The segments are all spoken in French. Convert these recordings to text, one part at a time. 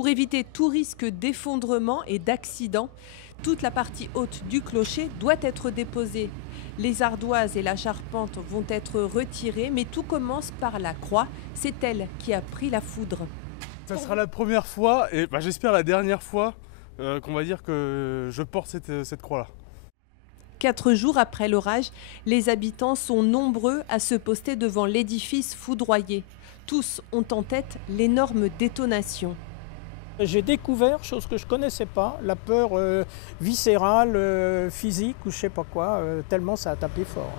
Pour éviter tout risque d'effondrement et d'accident, toute la partie haute du clocher doit être déposée. Les ardoises et la charpente vont être retirées, mais tout commence par la croix. C'est elle qui a pris la foudre. Ça sera la première fois et j'espère la dernière fois qu'on va dire que je porte cette croix-là. 4 jours après l'orage, les habitants sont nombreux à se poster devant l'édifice foudroyé. Tous ont en tête l'énorme détonation. J'ai découvert, chose que je ne connaissais pas, la peur viscérale, physique ou je ne sais pas quoi, tellement ça a tapé fort.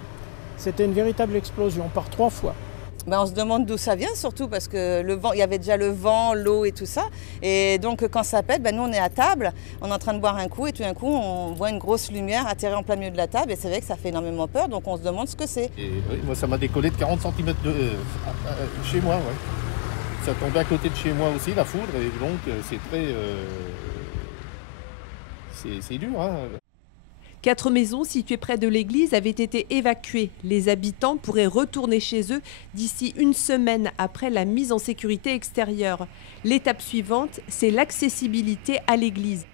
C'était une véritable explosion, par 3 fois. On se demande d'où ça vient, surtout parce que le vent, il y avait déjà le vent, l'eau et tout ça. Et donc quand ça pète, nous on est à table, on est en train de boire un coup et tout d'un coup on voit une grosse lumière atterrir en plein milieu de la table et c'est vrai que ça fait énormément peur, donc on se demande ce que c'est. Et oui, moi ça m'a décollé de 40 cm chez moi. Ouais. Ça tombait à côté de chez moi aussi, la foudre, et donc c'est très... c'est dur. Hein. 4 maisons situées près de l'église avaient été évacuées. Les habitants pourraient retourner chez eux d'ici 1 semaine après la mise en sécurité extérieure. L'étape suivante, c'est l'accessibilité à l'église.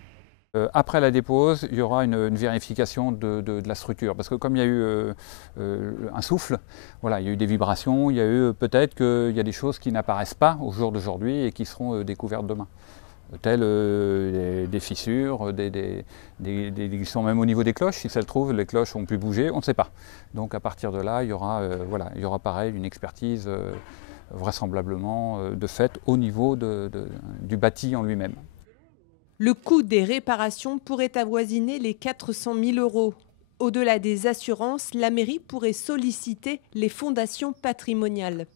Après la dépose, il y aura une vérification de la structure. Parce que comme il y a eu un souffle, voilà, il y a eu des vibrations, il y a eu peut-être qu'il y a des choses qui n'apparaissent pas au jour d'aujourd'hui et qui seront découvertes demain. Telles des fissures, des glissements même au niveau des cloches. Si ça se trouve, les cloches ont pu bouger, on ne sait pas. Donc à partir de là, il y aura pareil une expertise vraisemblablement de fait au niveau du bâti en lui-même. Le coût des réparations pourrait avoisiner les 400 000 €. Au-delà des assurances, la mairie pourrait solliciter les fondations patrimoniales.